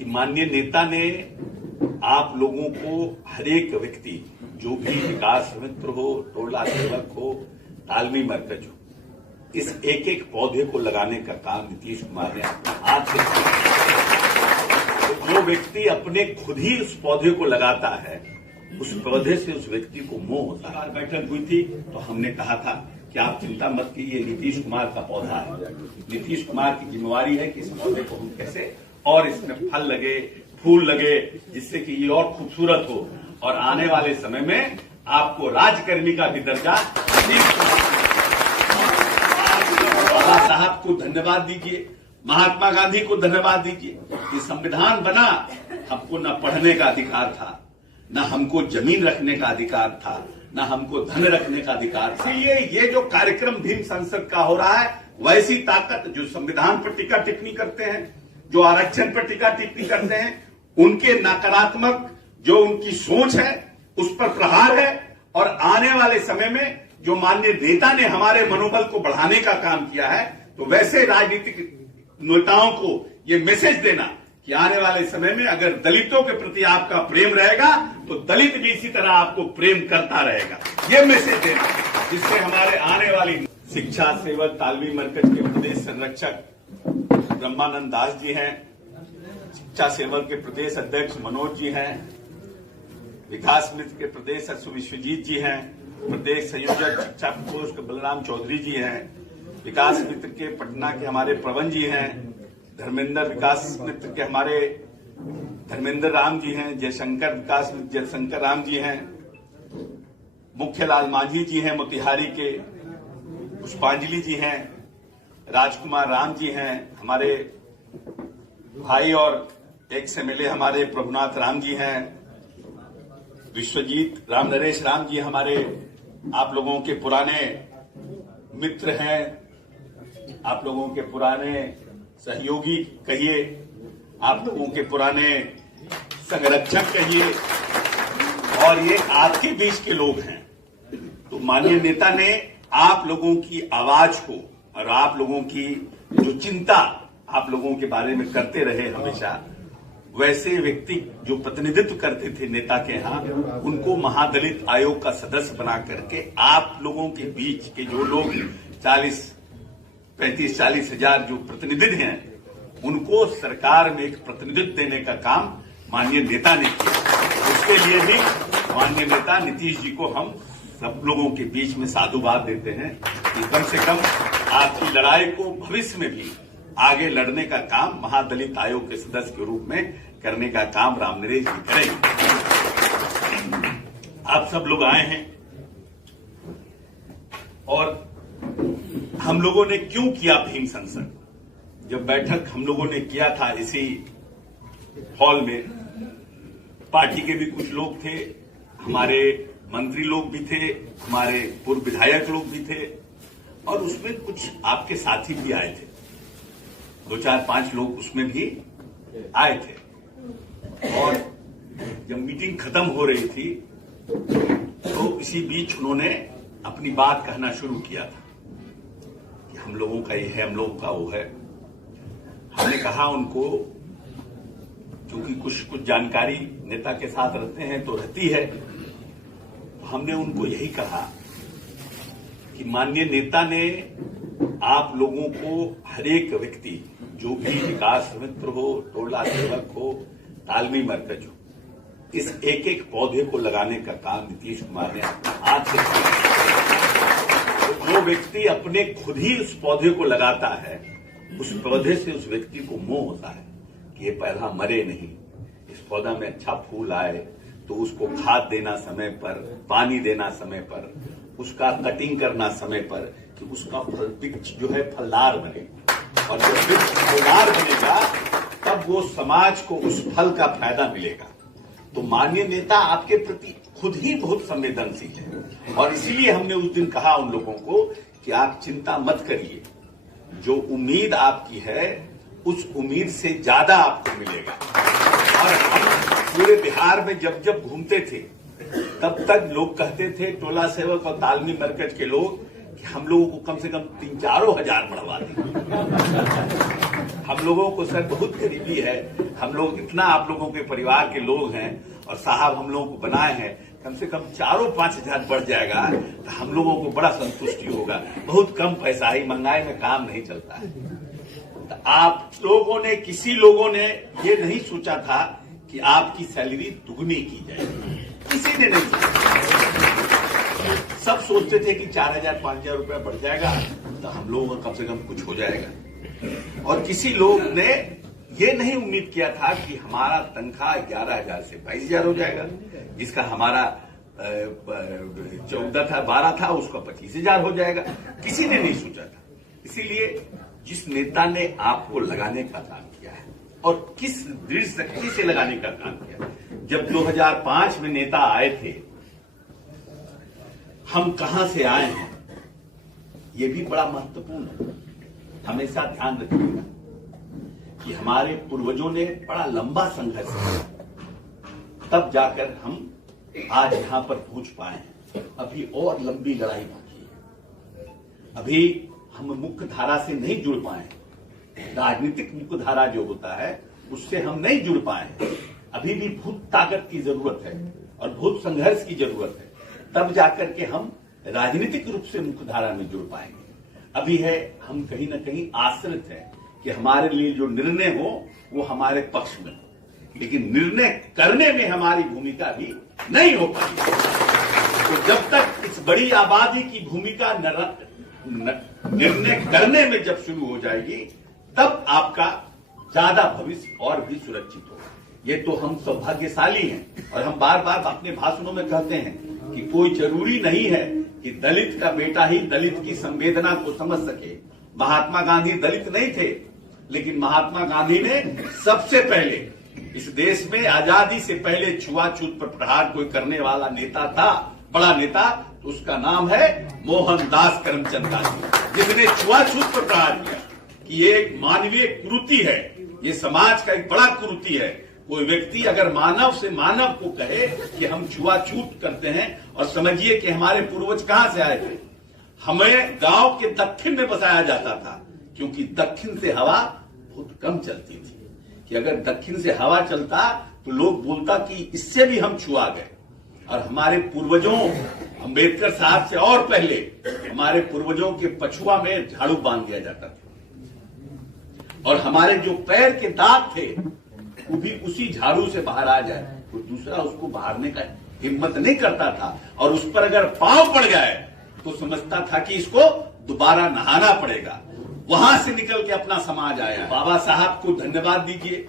कि माननीय नेता ने आप लोगों को हर एक व्यक्ति, जो भी विकास मित्र हो, टोला सेवक हो, तालमी मरकज हो, इस एक एक पौधे को लगाने का काम नीतीश कुमार ने हाथ से किया। तो जो व्यक्ति अपने खुद ही उस पौधे को लगाता है, उस पौधे से उस व्यक्ति को मोह होता है। बैठक हुई थी तो हमने कहा था कि आप चिंता मत कीजिए, नीतीश कुमार का पौधा है, नीतीश कुमार की जिम्मेवारी है कि इस पौधे को हम कैसे और इसमें फल लगे, फूल लगे, जिससे कि ये और खूबसूरत हो और आने वाले समय में आपको राजकर्मी का भी दर्जा। बाबा साहब को धन्यवाद दीजिए, महात्मा गांधी को धन्यवाद दीजिए कि संविधान बना, हमको न पढ़ने का अधिकार था, न हमको जमीन रखने का अधिकार था, न हमको धन रखने का अधिकार था। इसलिए ये जो कार्यक्रम भीम संसद का हो रहा है, वैसी ताकत जो संविधान पर टीका टिप्पणी करते हैं, जो आरक्षण पर टीका टिप्पणी करते हैं, उनके नकारात्मक जो उनकी सोच है उस पर प्रहार है। और आने वाले समय में जो माननीय नेता ने हमारे मनोबल को बढ़ाने का काम किया है, तो वैसे राजनीतिक नेताओं को ये मैसेज देना कि आने वाले समय में अगर दलितों के प्रति आपका प्रेम रहेगा तो दलित भी इसी तरह आपको प्रेम करता रहेगा, ये मैसेज देना, जिससे हमारे आने वाली शिक्षा सेवक तालमी मरकज के प्रदेश संरक्षक ब्रह्मानंद दास जी हैं, शिक्षा सेवक के प्रदेश अध्यक्ष मनोज जी हैं, विकास मित्र के प्रदेश अध्यक्ष विश्वजीत जी हैं, प्रदेश संयोजक शिक्षा प्रकोष्ठ के बलराम चौधरी जी हैं, विकास मित्र के पटना के हमारे प्रवन जी हैं, धर्मेंद्र विकास मित्र के हमारे धर्मेंद्र राम जी हैं, जयशंकर विकास मित्र जयशंकर राम जी हैं, मुख्यलाल मांझी जी हैं मोतिहारी के, पुष्पांजलि जी हैं, राजकुमार राम जी हैं, हमारे भाई और एक्स एमएलए हमारे प्रभुनाथ राम जी हैं, विश्वजीत राम नरेश राम जी हमारे आप लोगों के पुराने मित्र हैं, आप लोगों के पुराने सहयोगी कहिए, आप लोगों के पुराने संरक्षक कहिए, और ये आपके बीच के लोग हैं। तो माननीय नेता ने आप लोगों की आवाज को और आप लोगों की जो चिंता आप लोगों के बारे में करते रहे हमेशा, वैसे व्यक्ति जो प्रतिनिधित्व करते थे नेता के यहाँ, उनको महादलित आयोग का सदस्य बना करके आप लोगों के बीच के जो लोग 35-40 हजार जो प्रतिनिधि हैं, उनको सरकार में एक प्रतिनिधित्व देने का काम माननीय नेता ने किया। उसके लिए भी माननीय नेता नीतीश जी को हम सब लोगों के बीच में साधुवाद देते हैं कि कम से कम आपकी लड़ाई को भविष्य में भी आगे लड़ने का काम महादलित आयोग के सदस्य के रूप में करने का काम राम नरेश जी करेंगे। आप सब लोग आए हैं और हम लोगों ने क्यों किया भीम संसद? जब बैठक हम लोगों ने किया था इसी हॉल में, पार्टी के भी कुछ लोग थे, हमारे मंत्री लोग भी थे, हमारे पूर्व विधायक लोग भी थे, और उसमें कुछ आपके साथी भी आए थे, 2-4-5 लोग उसमें भी आए थे। और जब मीटिंग खत्म हो रही थी तो इसी बीच उन्होंने अपनी बात कहना शुरू किया था कि हम लोगों का ये है, हम लोगों का वो है। हमने कहा उनको, क्योंकि कुछ जानकारी नेता के साथ रहते हैं तो रहती है, हमने उनको यही कहा कि माननीय नेता ने आप लोगों को हर एक व्यक्ति, जो भी विकास मित्र हो, टोला सेवक हो, तालमी मरकज हो, इस एक एक पौधे को लगाने का काम नीतीश कुमार ने हाथ से किया। तो जो व्यक्ति अपने खुद ही उस पौधे को लगाता है, उस पौधे से उस व्यक्ति को मोह होता है कि ये पौधा मरे नहीं, इस पौधा में अच्छा फूल आए, तो उसको खाद देना समय पर, पानी देना समय पर, उसका कटिंग करना समय पर, कि उसका वृक्ष जो है फलदार बने, और जब वृक्ष फलदार बनेगा तब वो समाज को उस फल का फायदा मिलेगा। तो माननीय नेता आपके प्रति खुद ही बहुत संवेदनशील है, और इसीलिए हमने उस दिन कहा उन लोगों को कि आप चिंता मत करिए, जो उम्मीद आपकी है उस उम्मीद से ज्यादा आपको मिलेगा। और हम पूरे बिहार में जब जब घूमते थे तब तक लोग कहते थे, टोला सेवक और तालमी मरकज के लोग, कि हम लोगों को कम से कम 3-4 हजार बढ़वा दें। हम लोगों को सर बहुत गरीबी है। हम लोग इतना आप लोगों के परिवार के लोग हैं और साहब हम लोगों को बनाए हैं, कम से कम 4-5 हजार बढ़ जाएगा तो हम लोगों को बड़ा संतुष्टि होगा। बहुत कम पैसा है, महंगाई में काम नहीं चलता है। तो आप लोगों ने, किसी लोगों ने ये नहीं सोचा था कि आपकी सैलरी दुगनी की जाएगी, किसी ने नहीं सोचा। सब सोचते थे कि 4,000-5,000 रुपया बढ़ जाएगा तो हम लोगों का कम से कम कुछ हो जाएगा। और किसी लोग ने ये नहीं उम्मीद किया था कि हमारा तनख्वाह 11,000 से 22,000 हो जाएगा, जिसका हमारा 14 था 12 था उसका 25,000 हो जाएगा। किसी ने नहीं सोचा था। इसीलिए जिस नेता ने आपको लगाने का काम किया है और किस दृढ़ शक्ति से लगाने का काम किया, जब 2005 में नेता आए थे, हम कहां से आए हैं ये भी बड़ा महत्वपूर्ण है। हमेशा ध्यान रखिएगा कि हमारे पूर्वजों ने बड़ा लंबा संघर्ष किया, तब जाकर हम आज यहां पर पहुंच पाए हैं। अभी और लंबी लड़ाई बाकी है। अभी हम मुख्य धारा से नहीं जुड़ पाए हैं। राजनीतिक मुख्य धारा जो होता है उससे हम नहीं जुड़ पाए हैं। अभी भी बहुत ताकत की जरूरत है और बहुत संघर्ष की जरूरत है, तब जाकर के हम राजनीतिक रूप से मुख्य धारा में जुड़ पाएंगे। अभी है हम कहीं ना कहीं आश्रित है कि हमारे लिए जो निर्णय हो वो हमारे पक्ष में हो, लेकिन निर्णय करने में हमारी भूमिका भी नहीं हो पाई। तो जब तक इस बड़ी आबादी की भूमिका निर्णय करने में जब शुरू हो जाएगी, तब आपका ज्यादा भविष्य और भी सुरक्षित होगा। ये तो हम सौभाग्यशाली हैं और हम बार बार अपने भाषणों में कहते हैं कि कोई जरूरी नहीं है कि दलित का बेटा ही दलित की संवेदना को समझ सके। महात्मा गांधी दलित नहीं थे, लेकिन महात्मा गांधी ने सबसे पहले इस देश में आजादी से पहले छुआछूत पर प्रहार कोई करने वाला नेता था, बड़ा नेता, तो उसका नाम है मोहनदास करमचंद गांधी, जिसने छुआछूत पर प्रहार किया कि ये एक मानवीय कुरीति है, ये समाज का एक बड़ा कुरीति है। कोई व्यक्ति अगर मानव से मानव को कहे कि हम छुआछूत करते हैं, और समझिए कि हमारे पूर्वज कहां से आए थे। हमें गांव के दक्षिण में बसाया जाता था, क्योंकि दक्षिण से हवा बहुत कम चलती थी, कि अगर दक्षिण से हवा चलता तो लोग बोलता कि इससे भी हम छुआ गए। और हमारे पूर्वजों, अंबेडकर साहब से और पहले हमारे पूर्वजों के पछुआ में झाड़ू बांध दिया जाता था, और हमारे जो पैर के दांत थे वो भी उसी झाड़ू से बाहर आ जाए, तो दूसरा उसको बाहरने का हिम्मत नहीं करता था। और उस पर अगर पांव पड़ जाए तो समझता था कि इसको दोबारा नहाना पड़ेगा। वहां से निकल के अपना समाज आया। बाबा साहब को धन्यवाद दीजिए।